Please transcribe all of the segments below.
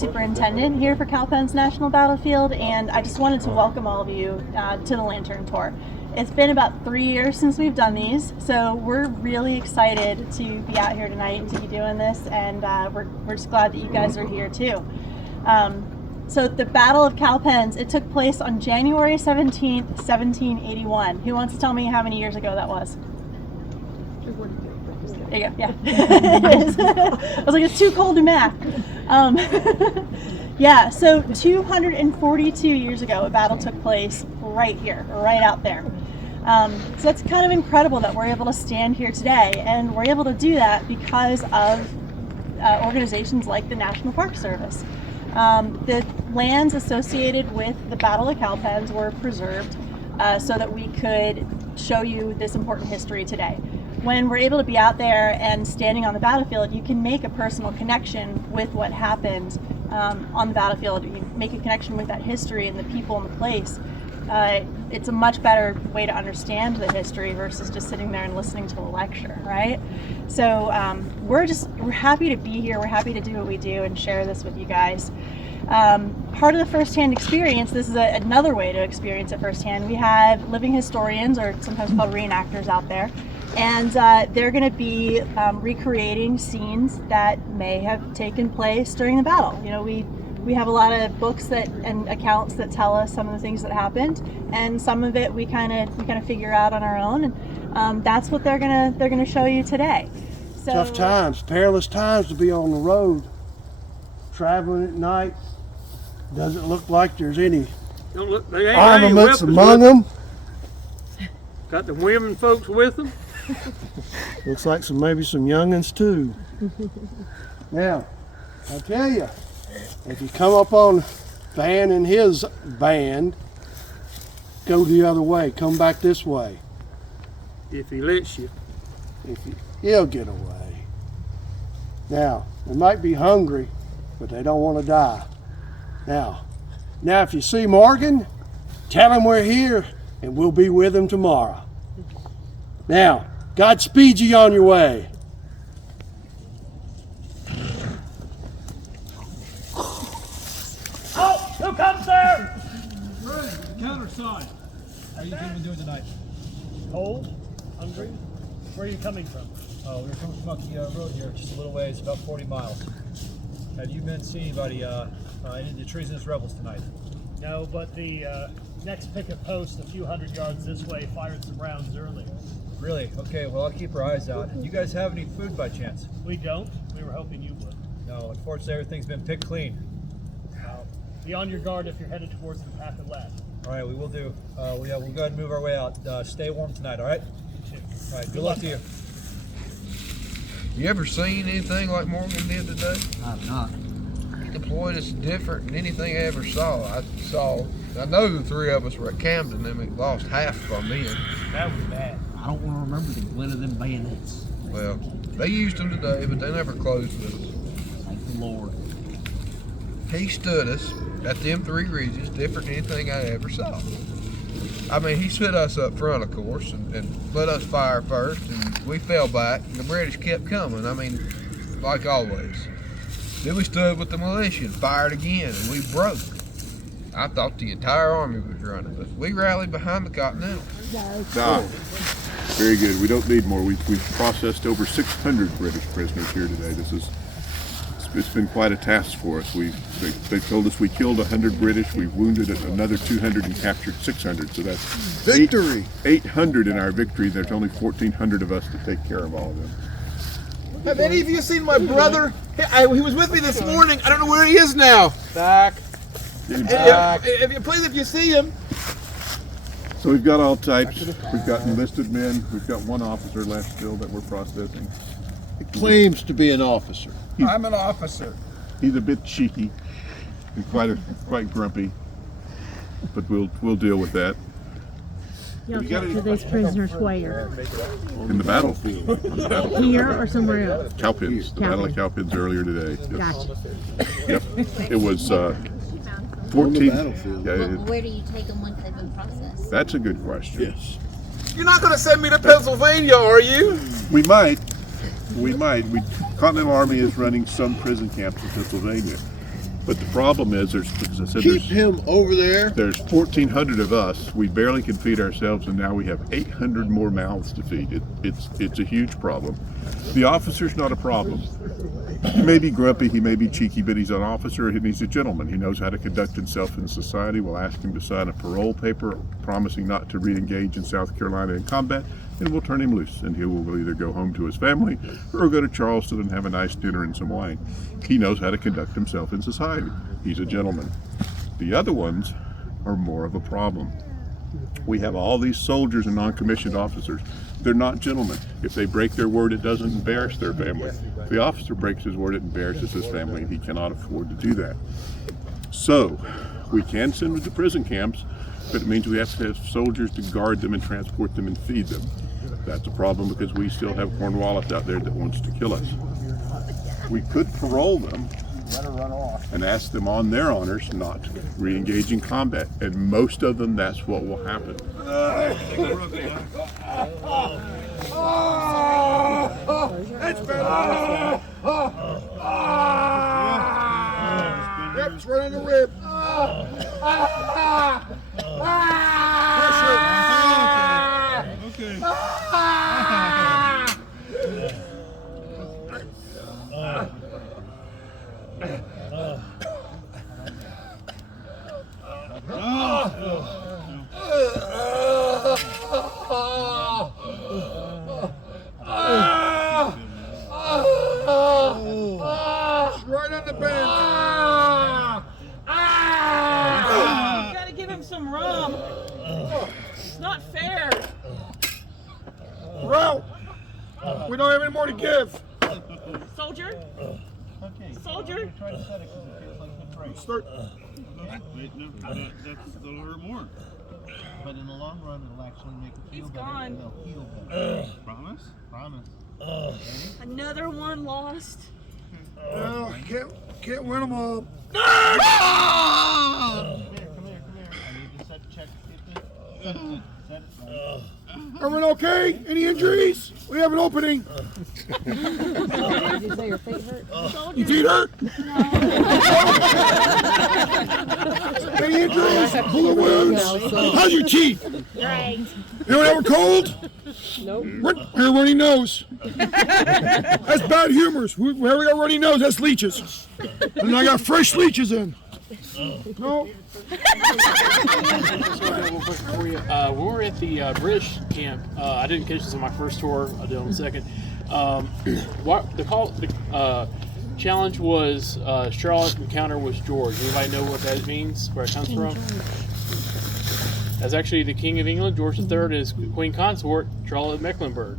superintendent here for Cowpens National Battlefield, and I just wanted to welcome all of you to the Lantern Tour. It's been about 3 years since we've done these, so we're really excited to be out here tonight and to be doing this, and we're just glad that you guys are here too. So the Battle of Cowpens, it took place on January 17th, 1781. Who wants to tell me how many years ago that was? There you go, yeah. I was like, it's too cold to math. Yeah, so 242 years ago, a battle took place right here, right out there. So that's kind of incredible that we're able to stand here today, and we're able to do that because of organizations like the National Park Service. The lands associated with the Battle of Cowpens were preserved so that we could show you this important history today. When we're able to be out there and standing on the battlefield, you can make a personal connection with what happened on the battlefield. You make a connection with that history and the people and the place. It's a much better way to understand the history versus just sitting there and listening to a lecture, right? So we're happy to be here. We're happy to do what we do and share this with you guys. Part of the firsthand experience, this is another way to experience it firsthand. We have living historians, or sometimes called reenactors, out there. And they're going to be recreating scenes that may have taken place during the battle. You know, we have a lot of books and accounts that tell us some of the things that happened, and some of it we kind of figure out on our own. And that's what they're gonna show you today. So, tough times, perilous times to be on the road, traveling at night. Doesn't look like there's any armaments among them. Got the women folks with them. Looks like maybe some youngins too. Now, I tell you, if you come up on Van and his band, go the other way. Come back this way. If he lets you. He'll get away. Now, they might be hungry, but they don't want to die. Now, if you see Morgan, tell him we're here and we'll be with him tomorrow. Now, Godspeed you on your way. Oh, who comes there? Counterside. How are you gentlemen doing tonight? Cold? Hungry? Where are you coming from? Oh, we're coming from up the road here, just a little ways, about 40 miles. Have you men seen anybody, any of the treasonous rebels tonight? No, but the next picket post a few hundred yards this way fired some rounds earlier. Really? Okay, well, I'll keep our eyes out. You guys have any food by chance? We don't. We were hoping you would. No, unfortunately, everything's been picked clean. Be on your guard if you're headed towards the path of left. All right, we will do. We'll go ahead and move our way out. Stay warm tonight, all right? All right, good luck to you. You ever seen anything like Morgan did today? I've not. He deployed us different than anything I ever saw. I know the three of us were at Camden and we lost half of our men. That was bad. I don't want to remember the glint of them bayonets. Well, they used them today, but they never closed with us. Thank the Lord. He stood us at them three ridges different than anything I ever saw. I mean, he stood us up front, of course, and let us fire first, and we fell back, and the British kept coming, I mean, like always. Then we stood with the militia and fired again, and we broke. I thought the entire army was running, but we rallied behind the Continental. Ah, very good. We don't need more. We've processed over 600 British prisoners here today. It's been quite a task for us. They told us we killed 100 British, we wounded another 200 and captured 600. So that's Victory! 800 in our victory. There's only 1,400 of us to take care of all of them. Have any of you seen my brother? He was with me this morning. I don't know where he is now. Back. Please, if you see him. So we've got all types. We've got enlisted men. We've got one officer left still that we're processing. He claims to be an officer. I'm an officer. He's a bit cheeky and quite grumpy, but we'll deal with that. Y'all capture those prisoners where? In the battlefield. Here or somewhere else? Cowpens. The Battle of Cowpens earlier today. Gotcha. Yep. It was 14. Where do you take them once they've been processed? That's a good question. Yes. You're not going to send me to Pennsylvania, are you? We might. Continental Army is running some prison camps in Pennsylvania. But the problem is, as I said, Keep him over there. there's 1,400 of us. We barely can feed ourselves, and now we have 800 more mouths to feed. It's a huge problem. The officer's not a problem. He may be grumpy, he may be cheeky, but he's an officer and he's a gentleman. He knows how to conduct himself in society. We'll ask him to sign a parole paper promising not to re-engage in South Carolina in combat, and we'll turn him loose, and he will either go home to his family or go to Charleston and have a nice dinner and some wine. He knows how to conduct himself in society. He's a gentleman. The other ones are more of a problem. We have all these soldiers and non-commissioned officers. They're not gentlemen. If they break their word, it doesn't embarrass their family. If the officer breaks his word, it embarrasses his family, and he cannot afford to do that. So, we can send them to prison camps, but it means we have to have soldiers to guard them and transport them and feed them. That's a problem because we still have Cornwallis out there that wants to kill us. We could parole them and ask them on their honors not to re-engage in combat, and most of them, that's what will happen. That's better. Yep, it's right in the rib. Right on the bench. You gotta give him some rum. It's not fair. We're out. We don't have any more to give. Soldier? Soldier? Start. Wait, no, that'll hurt more. But in the long run, it'll actually make it feel He's better. gone. It'll heal better. Promise? Promise. Another one lost. Well, can't win them all. Come here. I need to check it. Set it. Everyone okay? Any injuries? We have an opening. Did you say your feet hurt? Your feet hurt? Any injuries? Bullet wounds? How's your teeth? Great. You don't have a cold? Nope. Your runny nose. That's bad humors. Where we got runny nose, that's leeches. And I got fresh leeches in. No. When we were at the British camp, I didn't catch this on my first tour. I'll do it in a second. The challenge was Charlotte encounter was George. Anybody know what that means? Where it comes from? That's actually the King of England. George III is Queen Consort, Charlotte of Mecklenburg.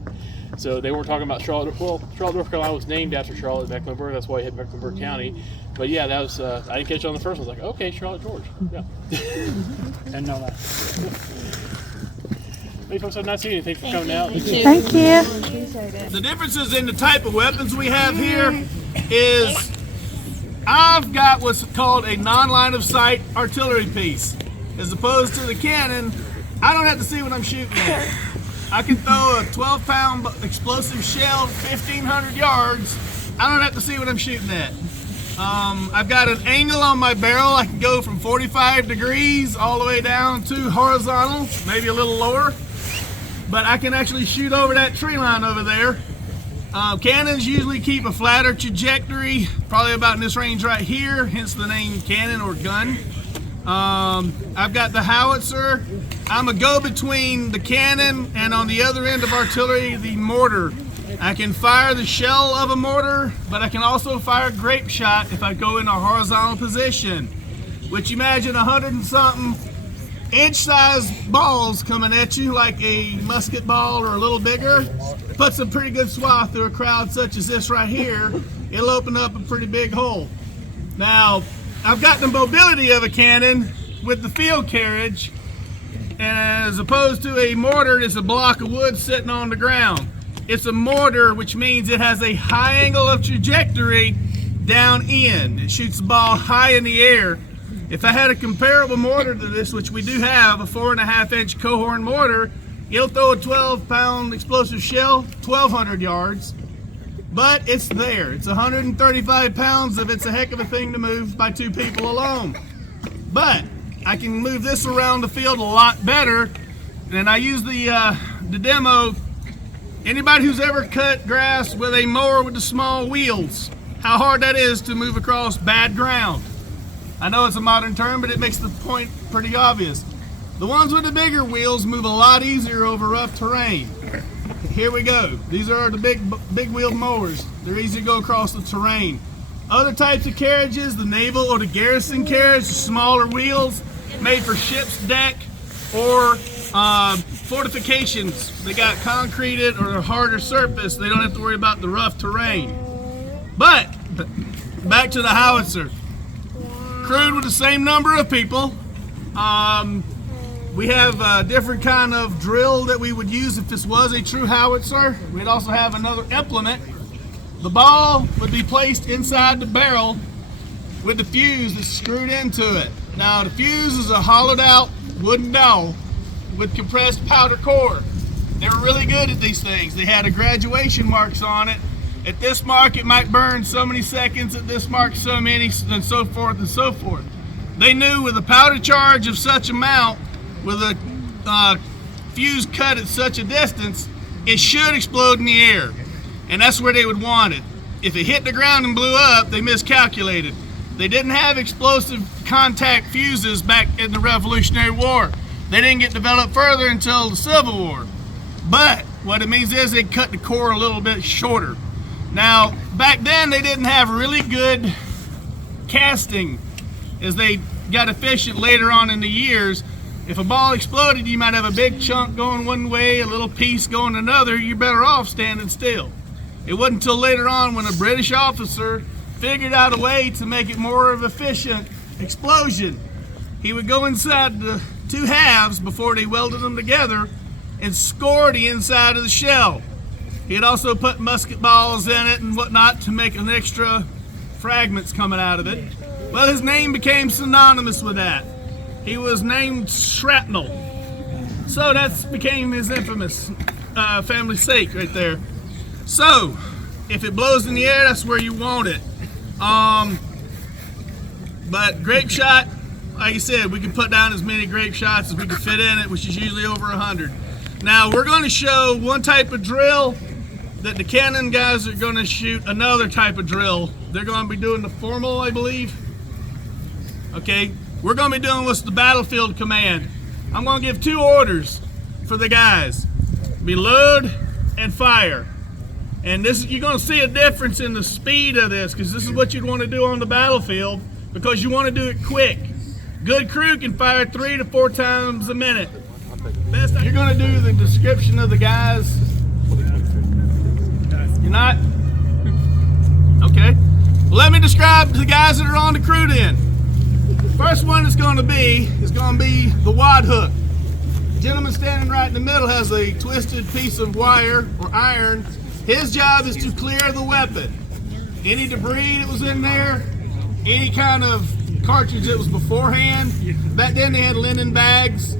So they weren't talking about Charlotte. Well, Charlotte, North Carolina was named after Charlotte, Mecklenburg. That's why I had Mecklenburg County. But yeah, that was, I didn't catch it on the first one. I was like, okay, Charlotte, George. Yeah. And know that. Hey folks, I've not seen anything for coming out. Thank you. The differences in the type of weapons we have here is I've got what's called a non-line of sight artillery piece. As opposed to the cannon, I don't have to see what I'm shooting at. I can throw a 12-pound explosive shell 1,500 yards. I don't have to see what I'm shooting at. I've got an angle on my barrel. I can go from 45 degrees all the way down to horizontal, maybe a little lower. But I can actually shoot over that tree line over there. Cannons usually keep a flatter trajectory, probably about in this range right here, hence the name cannon or gun. I've got the howitzer. I'm a go-between the cannon and on the other end of artillery, the mortar. I can fire the shell of a mortar, but I can also fire grape shot if I go in a horizontal position. Which imagine 100 and something inch-sized balls coming at you like a musket ball or a little bigger. Puts a pretty good swath through a crowd such as this right here. It'll open up a pretty big hole. Now, I've got the mobility of a cannon with the field carriage, as opposed to a mortar that's a block of wood sitting on the ground. It's a mortar, which means it has a high angle of trajectory down in. It shoots the ball high in the air. If I had a comparable mortar to this, which we do have, a 4.5-inch Cohorn mortar, it'll throw a 12-pound explosive shell 1,200 yards. but it's there. It's 135 pounds if it's a heck of a thing to move by 2 people alone. But I can move this around the field a lot better. And I use the demo. Anybody who's ever cut grass with a mower with the small wheels, how hard that is to move across bad ground. I know it's a modern term, but it makes the point pretty obvious. The ones with the bigger wheels move a lot easier over rough terrain. Here we go. These are the big wheeled mowers. They're easy to go across the terrain. Other types of carriages, the naval or the garrison carriage, smaller wheels, made for ship's deck or fortifications. They got concreted or a harder surface. They don't have to worry about the rough terrain. But back to the howitzer. Crewed with the same number of people. We have a different kind of drill that we would use if this was a true howitzer. We'd also have another implement. The ball would be placed inside the barrel with the fuse that's screwed into it. Now the fuse is a hollowed out wooden dowel with compressed powder core. They were really good at these things. They had a graduation marks on it. At this mark it might burn so many seconds, at this mark so many, and so forth and so forth. They knew with a powder charge of such amount, with a fuse cut at such a distance, it should explode in the air. And that's where they would want it. If it hit the ground and blew up, they miscalculated. They didn't have explosive contact fuses back in the Revolutionary War. They didn't get developed further until the Civil War. But what it means is they cut the core a little bit shorter. Now, back then they didn't have really good casting as they got efficient later on in the years. If a ball exploded, you might have a big chunk going one way, a little piece going another. You're better off standing still. It wasn't until later on when a British officer figured out a way to make it more of an efficient explosion. He would go inside the 2 halves before they welded them together and score the inside of the shell. He'd also put musket balls in it and whatnot to make an extra fragments coming out of it. Well, his name became synonymous with that. He was named Shrapnel. So that became his infamous family sake right there. So, if it blows in the air, that's where you want it. But grape shot, like I said, we can put down as many grape shots as we can fit in it, which is usually over 100. Now, we're going to show one type of drill that the cannon guys are going to shoot another type of drill. They're going to be doing the formal, I believe. Okay, we're going to be doing what's the battlefield command. I'm going to give 2 orders for the guys. Be load and fire. And this, you're going to see a difference in the speed of this, because this is what you'd want to do on the battlefield, because you want to do it quick. Good crew can fire 3 to 4 times a minute. Best you're going to do the description of the guys. You're not? Okay. Well, let me describe the guys that are on the crew then. First one is going to be the wad hook. The gentleman standing right in the middle has a twisted piece of wire or iron. His job is to clear the weapon. Any debris that was in there, any kind of cartridge that was beforehand. Back then they had linen bags.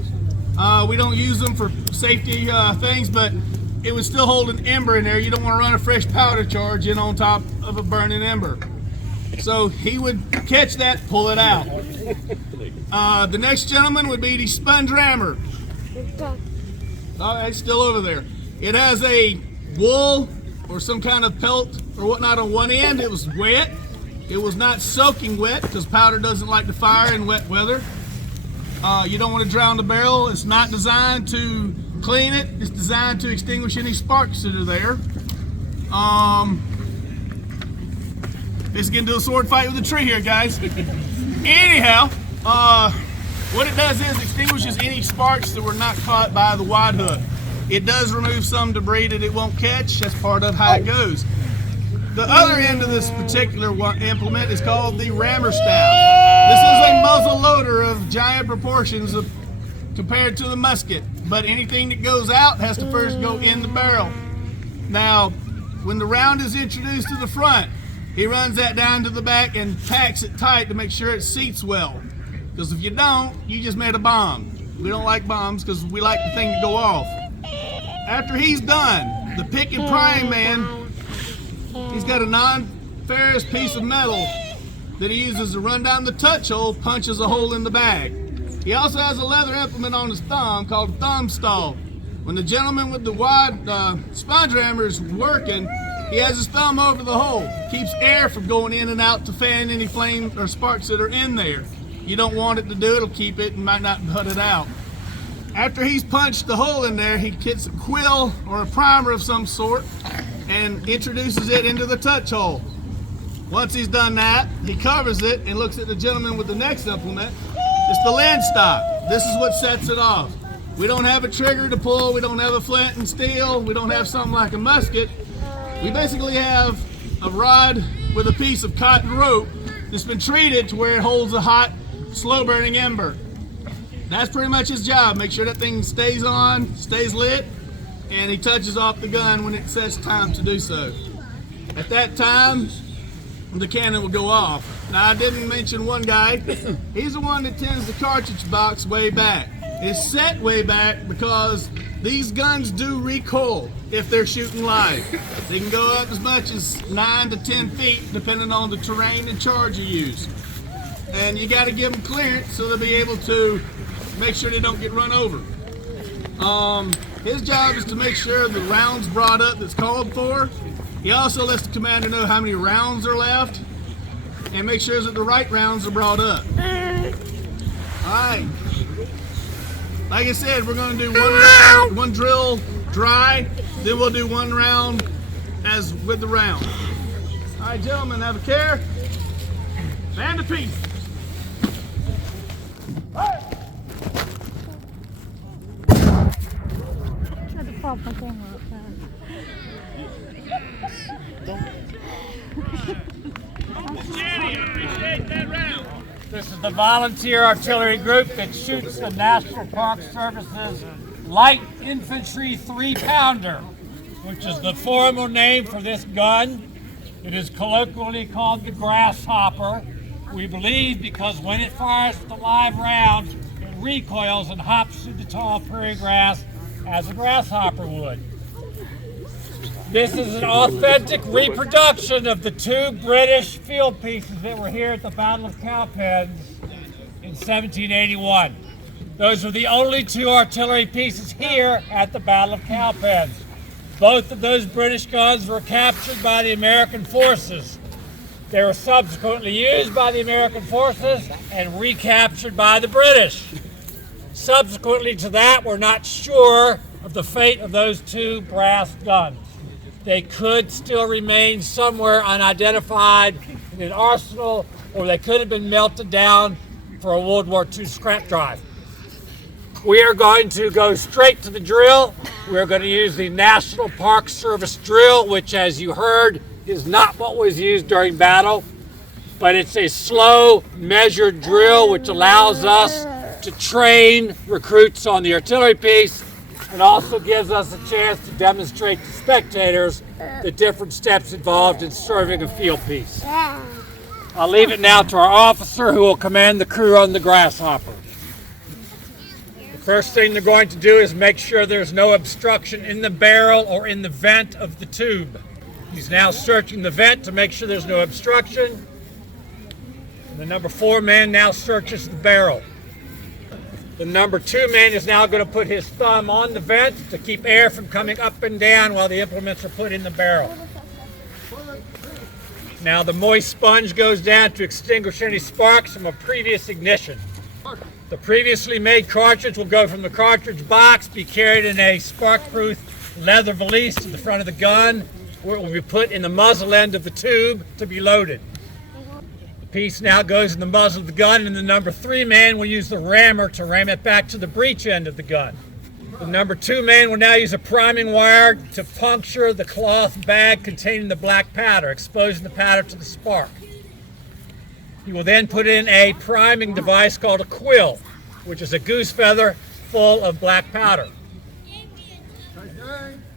We don't use them for safety things, but it would still hold an ember in there. You don't want to run a fresh powder charge in on top of a burning ember. So he would catch that, pull it out. The next gentleman would be the sponge rammer. Oh, it's still over there. It has a wool or some kind of pelt or whatnot on one end. It was wet. It was not soaking wet because powder doesn't like to fire in wet weather. You don't want to drown the barrel. It's not designed to clean it. It's designed to extinguish any sparks that are there. Let's get into a sword fight with a tree here, guys. Anyhow, what it does is extinguishes any sparks that were not caught by the wad hook. It does remove some debris that it won't catch. That's part of how it goes. The other end of this particular implement is called the rammer staff. This is a muzzle loader of giant proportions compared to the musket, but anything that goes out has to first go in the barrel. Now, when the round is introduced to the front, he runs that down to the back and packs it tight to make sure it seats well. Because if you don't, you just made a bomb. We don't like bombs because we like the thing to go off. After he's done, the pick and prime man he's got a non-ferrous piece of metal that he uses to run down the touch hole, punches a hole in the bag. He also has a leather implement on his thumb called a thumb stall. When the gentleman with the wide sponge rammer is working, he has his thumb over the hole. Keeps air from going in and out to fan any flames or sparks that are in there. You don't want it to do, it'll keep it and might not put it out. After he's punched the hole in there, he gets a quill or a primer of some sort and introduces it into the touch hole. Once he's done that, he covers it and looks at the gentleman with the next implement. It's the lens stock. This is what sets it off. We don't have a trigger to pull, we don't have a flint and steel, we don't have something like a musket. We basically have a rod with a piece of cotton rope that's been treated to where it holds a hot, slow-burning ember. That's pretty much his job. Make sure that thing stays on, stays lit, and he touches off the gun when it says time to do so. At that time, the cannon will go off. Now, I didn't mention one guy. He's the one that tends the cartridge box way back. It's set way back because these guns do recoil if they're shooting live. They can go up as much as 9 to 10 feet depending on the terrain and charge you use. And you got to give them clearance so they'll be able to make sure they don't get run over. His job is to make sure the rounds brought up that's called for. He also lets the commander know how many rounds are left and make sure that the right rounds are brought up. All right. Like I said, we're going to do one round, one drill dry, then we'll do one round as with the round. All right, gentlemen, have a care. Man to piece. This is the volunteer artillery group that shoots the National Park Service's Light Infantry 3-pounder, which is the formal name for this gun. It is colloquially called the grasshopper. We believe because when it fires with a live round, it recoils and hops through the tall prairie grass as a grasshopper would. This is an authentic reproduction of the 2 British field pieces that were here at the Battle of Cowpens in 1781. Those were the only 2 artillery pieces here at the Battle of Cowpens. Both of those British guns were captured by the American forces. They were subsequently used by the American forces and recaptured by the British. Subsequently to that, we're not sure of the fate of those 2 brass guns. They could still remain somewhere unidentified in an arsenal, or they could have been melted down for a World War II scrap drive. We are going to go straight to the drill. We're going to use the National Park Service drill, which, as you heard, is not what was used during battle, but it's a slow, measured drill which allows us to train recruits on the artillery piece and also gives us a chance to demonstrate to spectators the different steps involved in serving a field piece. I'll leave it now to our officer who will command the crew on the grasshopper. The first thing they're going to do is make sure there's no obstruction in the barrel or in the vent of the tube. He's now searching the vent to make sure there's no obstruction. And the number 4 man now searches the barrel. The number 2 man is now going to put his thumb on the vent to keep air from coming up and down while the implements are put in the barrel. Now the moist sponge goes down to extinguish any sparks from a previous ignition. The previously made cartridge will go from the cartridge box, be carried in a spark-proof leather valise to the front of the gun, where it will be put in the muzzle end of the tube to be loaded. Piece now goes in the muzzle of the gun, and the number 3 man will use the rammer to ram it back to the breech end of the gun. The number 2 man will now use a priming wire to puncture the cloth bag containing the black powder, exposing the powder to the spark. He will then put in a priming device called a quill, which is a goose feather full of black powder.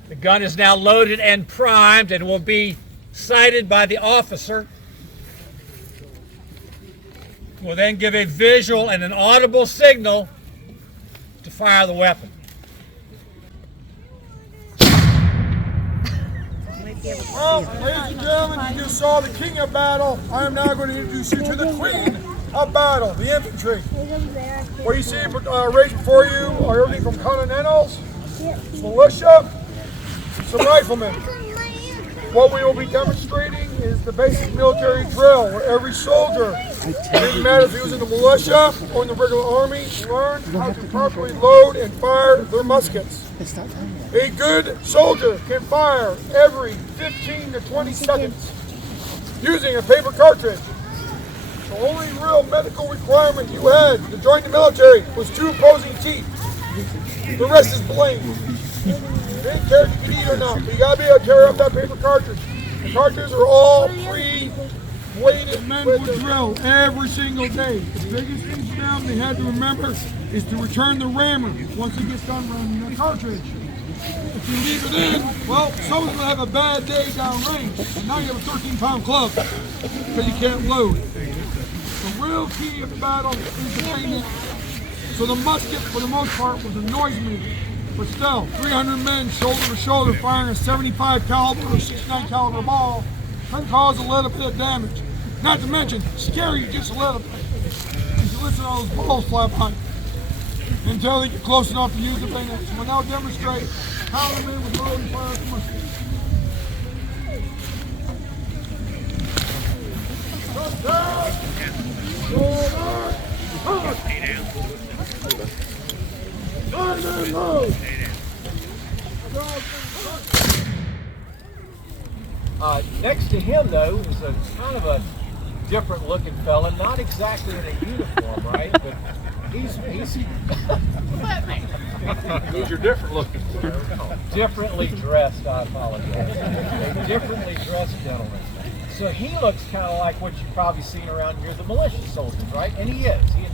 The gun is now loaded and primed and will be sighted by the officer. Will then give a visual and an audible signal to fire the weapon. Well, ladies and gentlemen, you just saw the king of battle. I am now going to introduce you to the queen of battle, the infantry. What you see raised before you are everything from continentals, militia, some riflemen. What we will be demonstrating is the basic military drill, where every soldier, it didn't matter if he was in the militia or in the regular army, learned how to properly load and fire their muskets. A good soldier can fire every 15 to 20 seconds using a paper cartridge. The only real medical requirement you had to join the military was 2 opposing teeth. The rest is blank. You didn't care if you could eat or not, but you gotta be able to tear up that paper cartridge. The cartridges are all pre-bladed. Men would drill every single day. The biggest thing for them they had to remember is to return the rammer once it gets done running the cartridge. If you leave it in, well, someone's gonna have a bad day downrange. And now you have a 13-pound club because you can't load. The real key of the battle is the bayonet. So the musket, for the most part, was a noise meter. But still, 300 men shoulder to shoulder firing a 75 caliber or 69 caliber ball can cause a little bit of damage. Not to mention, scare you just a little bit. You should listen to all those balls fly by until they get close enough to use the bayonet. So we'll now demonstrate how the men would load and fire the musket. Next to him, though, is a kind of a different looking fella. Not exactly in a uniform, right? But he's Who's your different looking? differently dressed, I apologize. A differently dressed gentleman. So he looks kind of like what you've probably seen around here, the militia soldiers, right? And he is. He